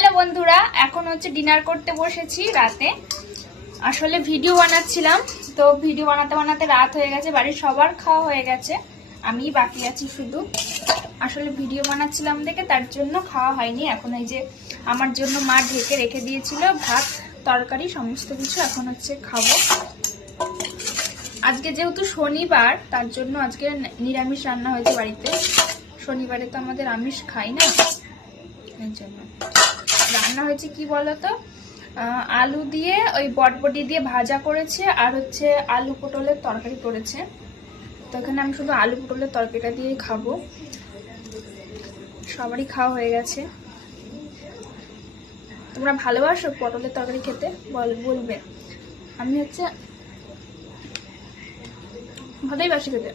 Hello বন্ধুরা, এখন হচ্ছে ডিনার করতে বসেছি রাতে। আসলে ভিডিও বানাচ্ছিলাম, তো ভিডিও বানাতে বানাতে রাত হয়ে গেছে। বাড়ির সবার খাওয়া হয়ে গেছে, আমি বাকি আছি শুধু। আসলে ভিডিও বানাচ্ছিলাম দেখে তার জন্য খাওয়া হয়নি। এখন এই যে আমার জন্য মা ঢেকে রেখে দিয়েছিল ভাত তরকারি সমস্ত কিছু, এখন হচ্ছে খাবো। আজকে যেহেতু শনিবার, তার জন্য আজকে নিরামিষ রান্না হয়েছে বাড়িতে। শনিবারে তো আমাদের আমিষ খাই না, এর জন্য রান্না হয়েছে কি বলতো, আলু দিয়ে ওই বটবটি দিয়ে ভাজা করেছে, আর হচ্ছে আলু পটলের তরকারি করেছে। তো এখানে আমি শুধু আলু পটলের তরকারিটা দিয়েই খাবো। সবারই খাওয়া হয়ে গেছে। তোমরা ভালোবাসো পটলের তরকারি খেতে? বলবে। আমি হচ্ছে ভালোই বাসি খেতে,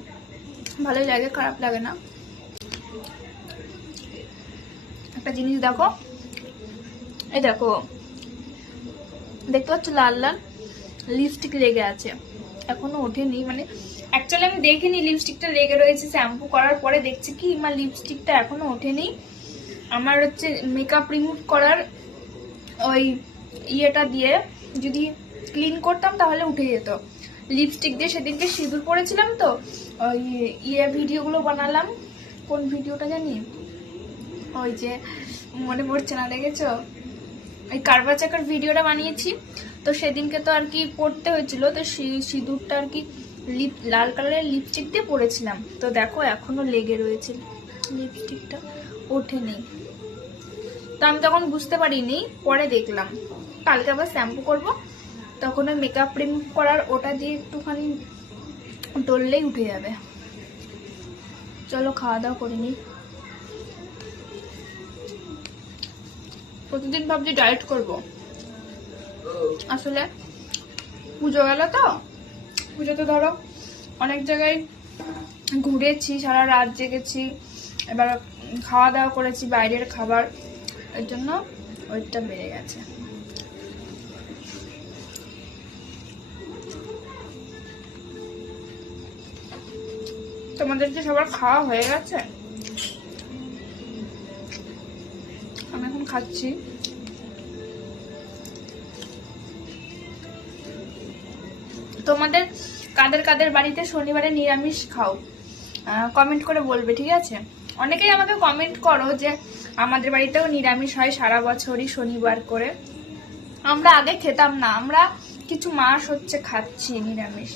ভালোই লাগে, খারাপ লাগে না। একটা জিনিস দেখো, এই দেখো, দেখতে পাচ্ছ লাল লাল লিপস্টিক লেগে আছে, এখনো ওঠেনি। মানে অ্যাকচুয়ালি আমি দেখিনি লিপস্টিকটা লেগে রয়েছে, শ্যাম্পু করার পরে দেখছি কি আমার লিপস্টিকটা এখনো ওঠেনি। আমার হচ্ছে মেকআপ রিমুভ করার ওই ইয়েটা দিয়ে যদি ক্লিন করতাম তাহলে উঠে যেত। লিপস্টিক দিয়ে সেদিনকে সিঁদুর পরেছিলাম, তো ওই ভিডিওগুলো বানালাম। কোন ভিডিওটা জানি, ওই যে মনে পড়ছে না, দেখেছো, ওই কারবা চাকার ভিডিওটা বানিয়েছি। তো সেদিনকে তো আর কি পড়তে হয়েছিল, তো সিঁদুরটা আর কি লাল কালারের লিপস্টিক দিয়ে পরেছিলাম। তো দেখো এখনো লেগে রয়েছে, লিপস্টিকটা ওঠেনি। তো আমি তখন বুঝতে পারিনি, পরে দেখলাম। কালকে আবার শ্যাম্পু করব, তখন ওই মেকআপ রিমুভ করার ওটা দিয়ে একটুখানি ডললেই উঠে যাবে। চলো খাওয়া দাওয়া করে নিই। প্রতিদিন ভাবছি ডায়েট করব, আসলে পুজো গেল তো, পুজোতে ধরো অনেক জায়গায় ঘুরেছি, সারা রাত জেগেছি, এবার খাওয়া দাওয়া করেছি বাইরের খাবার, এর জন্য ওয়েটটা বেড়ে গেছে। তোমাদের কি সবার খাওয়া হয়ে গেছে? আমি এখন খাচ্ছি। তোমাদের কাদের কাদের বাড়িতে শনিবারে নিরামিষ খাও কমেন্ট করে বলবে, ঠিক আছে? অনেকেই আমাকে কমেন্ট করো যে আমাদের বাড়িতেও নিরামিষ হয় সারা বছরই শনিবার করে। আমরা আগে খেতাম না, আমরা কিছু মাস হচ্ছে খাচ্ছি নিরামিষ।